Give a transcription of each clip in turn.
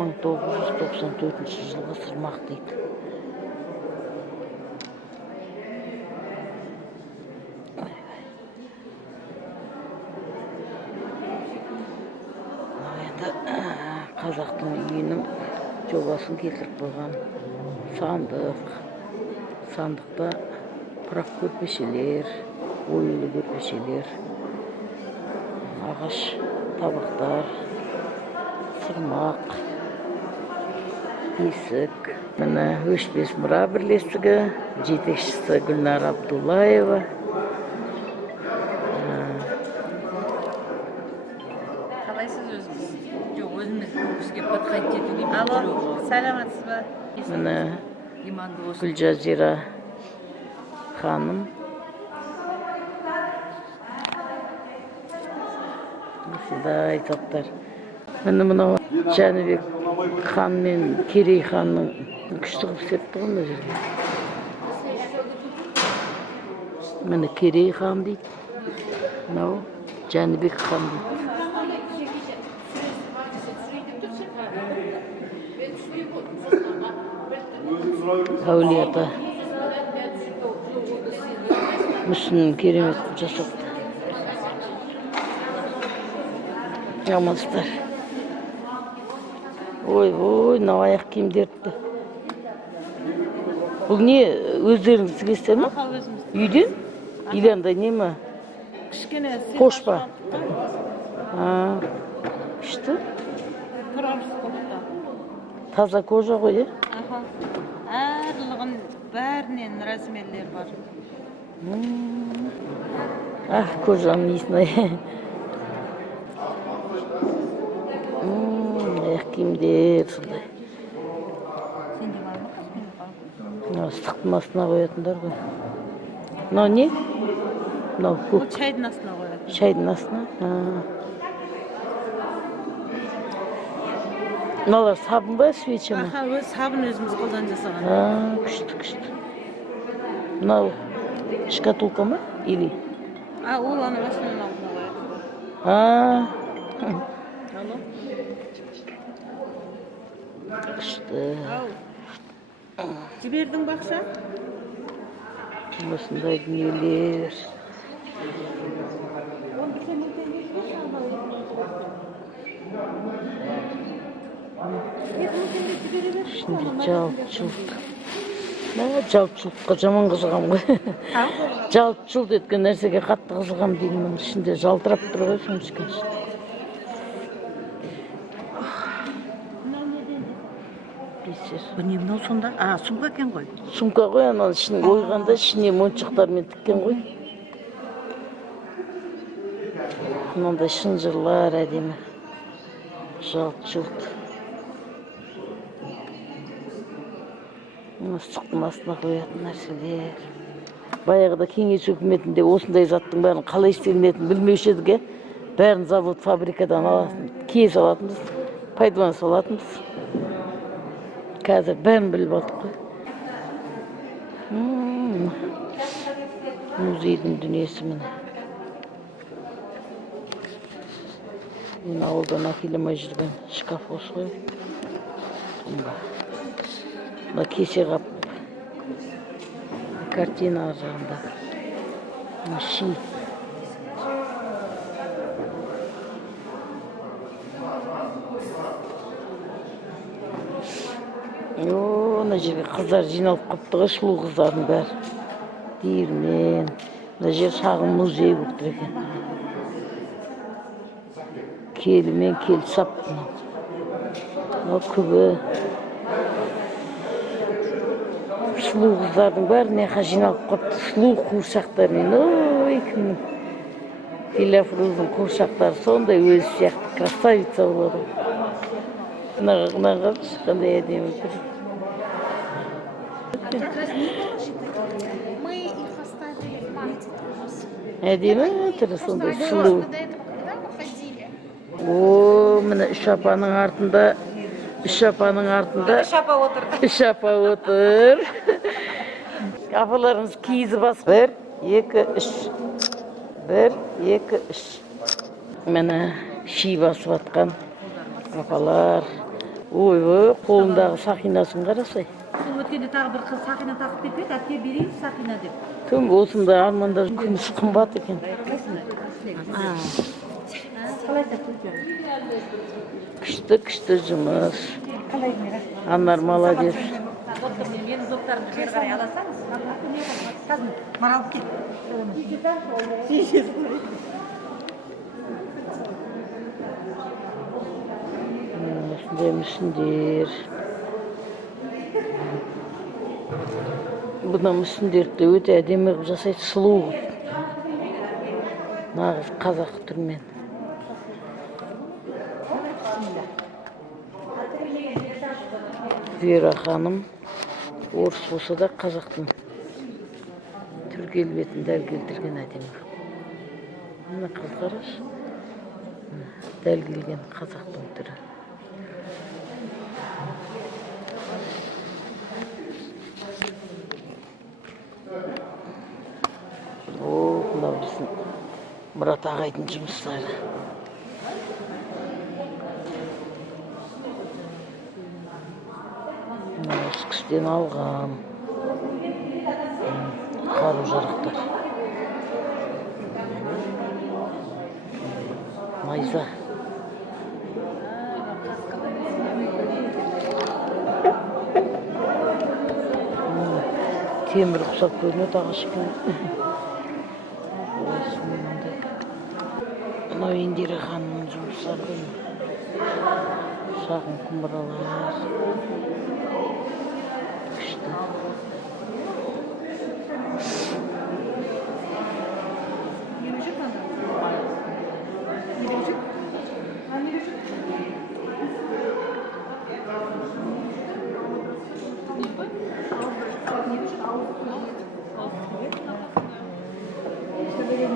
1994 жылғы сырмақ дейді. Енді қазақтың үйінің жобасын келтіріп қойған сандық. Сандықта құрақ көрпешелер, оюлы көрпешелер, ағаш табақтар, сырмақ, есік. Міне өшпес мұра бірлестігі, жетекшісі Гүлнар Абдуллаева. Қалайсыз өзіңіз? Жоқ, өзіміз бізге подходить етуге. Алло, сәлеметсіз ба? Міне Гүлжазира ханым. Осындай заттар. Міне мынау Жәнібек хан мен Керей ханның күшті қылып істепті ғой мына жерде. Міне Керей хан дейді. Мынау Жәнібек хан дейді. Әулие-ата мүсінін керемет қылып жасапты. Амансыздар. Ой, мынау аяқ киімдерді. Бұл не, өздеріңіз тігесіздер ме? Үйден? Или андай не ме? Қош па? Күшті? Таза кожа ғой, е? Әрлығын бәрінен размерлер бар. Кожаның исіне. Аяқ киімдер сондай. Сенде бар ма? Ыстықтың астына қоятындар ғой. Мынау не? Мынау көк. Шайдың астына қояды. Шайдың астына? Мыналар сабын ба, свеча ма? Сабын өзіміз қолдан жасаған. Күшті. Мынау шкатулка ма? Или? Ол ана машинаның алдына қояды. Күшті. Жібердің бақша? Осындай дүниелер. Şimdi жалт-жұлт. Жалт-жұлтқа жаман қызығам ғой. Жалт-жұлт еткен нәрсеге қатты қызығам деймін. Ішінде жалтырап тұр ғой сумочка. Не мынау сонда? Сумка екен ғой. Сумка ғой, ананы ішіне ойғанда ішіне моншықтармен тіккен ғой. Мынандай шынжырлар әдемі. Жалт-жұлт. Ыстықтың астына қоятын нәрселер. Баяғыда кеңес өкіметінде осындай заттың бәрін қалай істелінетінін білмеуші едік. Бәрін завод, фабрикадан алатын, кие салатынбыз, пайдалана салатынбыз. Қазір бәрін біліп алдық қой. Музейдің дүниесі міне. Мен ауылдан әкелемей жүрген шкаф осы ғой. Мына кесе қап. Картина жағында. Ши. Мына жерге қыздар жиналып қапты ғой, сұлу қыздардың бәрі. Диірмен. Мына жер шағын музей болып тұр екен. Келімен келсап. Мынау күбі. Сұлу қыздардың бәрі неқа жиналып қапты. Сұлу қуыршақтармен. Ой, кімнің. Филафрудың қуыршақтары сондай өзі сияқты красавица болады. Нағып қандай әдемі тұр. Мы их оставили в марте. Әдемі тұр сондай сұлу. О, міне үш апаның артында. Үш апа отыр. Апаларымыз киізі бас. 1, 2, 3. 1, 2, 3. Міне ши басып атқан апалар. Ойбай, қолындағы сақинасын қарасай. Сол өткенде тағы бір қыз сақина тағып кетпеді, әпке берейін сақина деп. Тым осындай армандар күміс қымбат екен. Күшті жұмыс. Анар молодец. Менің зоқтарымды бері қарай аласаңыз. Марал кет. Осындай мүсіндер. Бұна мүсіндерді өте әдемі қылып жасайды, сұлу қылып. Нағыз қазақ түрмен. Вера ханым орыс болса да қазақтың түр келбетін дәл келтірген әдемі. Мына қыз қарашы. Дәл келген қазақтың түрі. Мынау біздің Мұрат ағайдың жұмыстары. Осы кісіден алған қару-жарақтар. Найза. Темір құсап көрінеді ағаш екен. Мынау Индира ханымның жұмыстары. Шағын құмыралар. Күшті.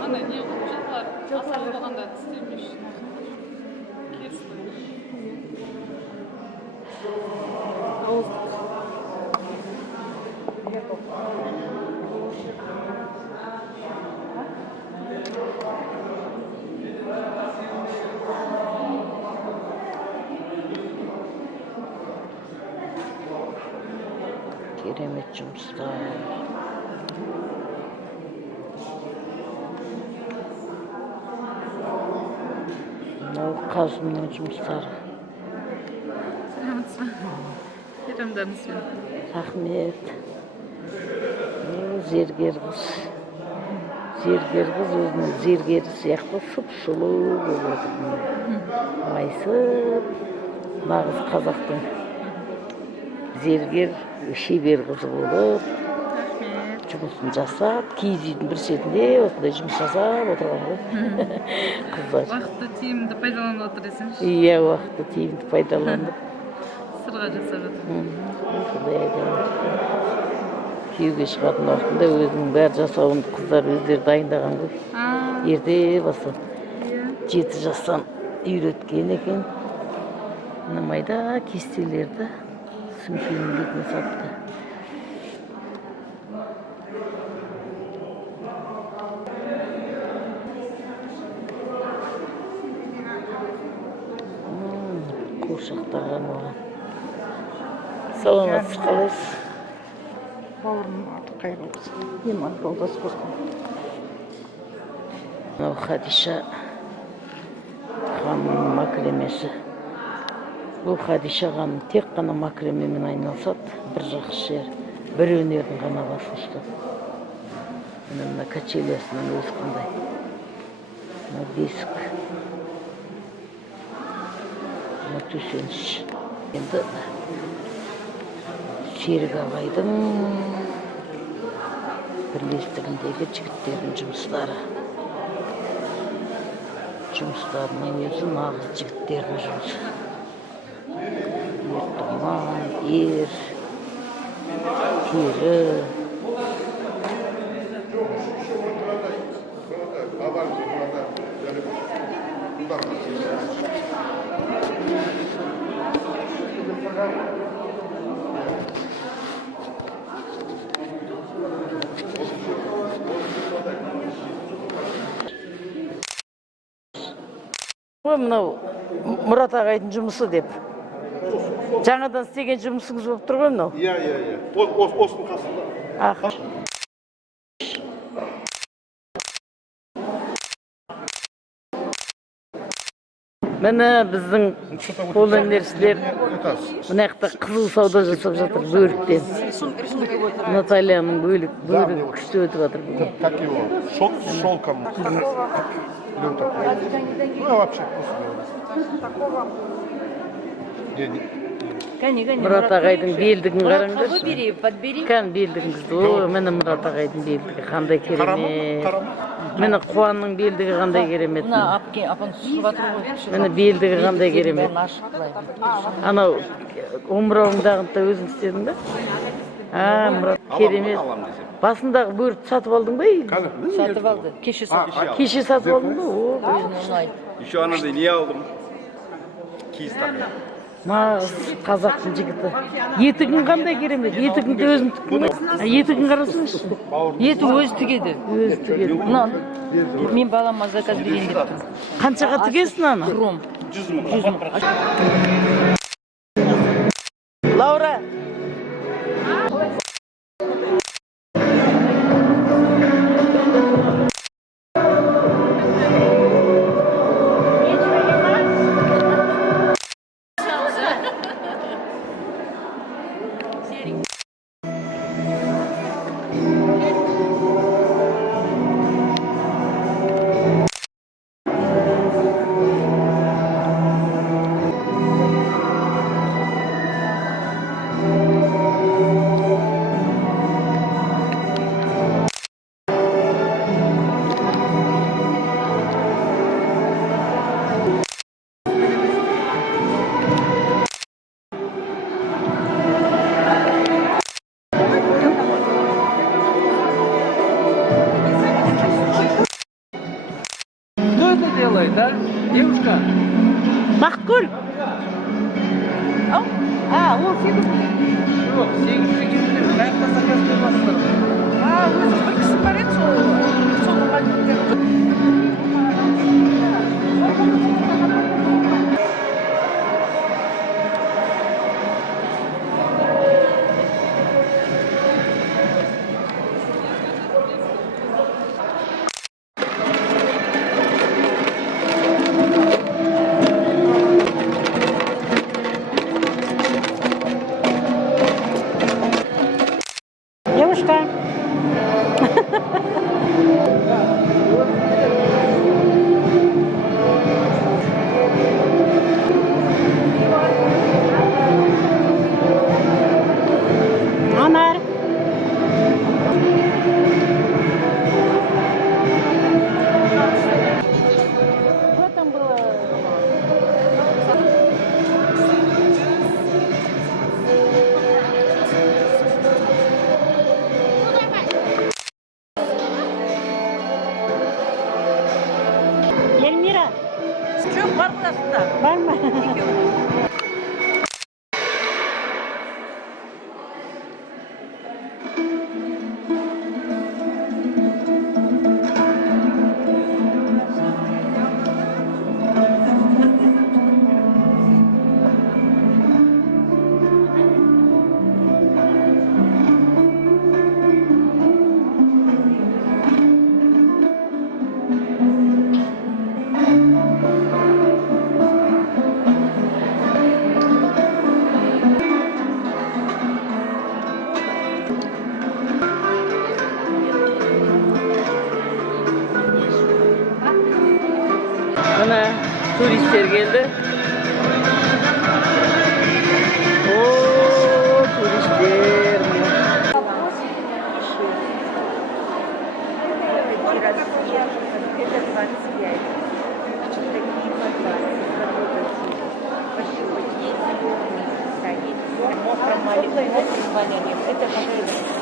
Ана не жылдар асал болғанда тістемеш. Керемет жұмыстар. Мынау қазымның жұмыстары. Керемдеріңізбен. Рахмет. Зергер қыз. Зергер қыз өзінің зергері сияқты сұп-сұлу болып отыр. Майсып, нағыз қазақтың зергер, шебер қызы болып, жұмысын жасап, киіз үйдің бір шетінде осындай жұмыс жасап отырған ғой. Қыздар. Уақытты тиімді пайдаланып отыр десеңші. Иә, уақытты тиімді пайдаланып. Сырға жасап отыр. Осындай әдемі. Күйеуге шығатын уақытында өзінің бәр жасауын қыздар өздері дайындаған ғой. Ерте бастан 7 жастан үйреткен екен. Майда кестелерді сөмкенің бетіне сапты. Қуыршақтаған оған. Саламатсыз, қалайсыз? Бауырым аты қайырлы болсын. Иман жолдас болсын. Мынау Хадиша ханымның макремесі. Бұл Хадиша ханым тек қана макремемен айналысады. Бір жақсы жер, бір өнердің ғана басын ұстады. Мына качелясының өзі қандай. Мына бесік. Мына төсеніш. Енді Серік ағайдың бірлестігіндегі жігіттердің жұмыстары. Жұмыстарының өзі нағыз жігіттердің жұмысы. Ертұман, ер, тері. Мынау Мұрат ағайдың жұмысы деп. Жаңадан істеген жұмысыңыз болып тұр ғой мынау. Иә. Осының қасында. Ах. Міне біздің қолөнершілер мына жақта қызыл сауда жасап жатыр бөріктен. Натальяның бөлік күшті өтіп жатыр бүгін. Как его? С шелком. Люто. Ну, вообще вкусно. Мұрат ағайдың белдігін қараңдар. Выбери, подбери. Кән белдігіңізді. О, міне Мұрат ағайдың белдігі қандай керемет. Міне Қуанның белдігі қандай керемет. Апан түсіп жатыр ғой. Міне белдігі қандай керемет. Анау омырауыңдағын да өзің істедің бе? Мұрат керемет. Басындағы бөрікті сатып алдың ба? Сатып алды. Кеше сатып. Кеше сатып алдың ба? Еще анандай не алдым. Киіз тақым. Қазақтың жігіті. Етігің қандай керемет. Етігіңді өзің тіктің бе? Етігін қарасаңшы. Еті өзі тігеді. Өзі тігеді. Мен балама заказ берейін деп тұрмын. Қаншаға тігесің аны? Кром. 100 мың. Лаура. Делает, да? Девушка? Бақытгүл. Жоқ, сегізде қайықта заказ қоймасыздар ғой. Өзі бір кісі бар еді соның Девушка. Анар. В этом было... Эльмира. Жоқ, бар қасында. Бар ма? Mına turistler geldi. Oo, turistler. Это, пожалуйста.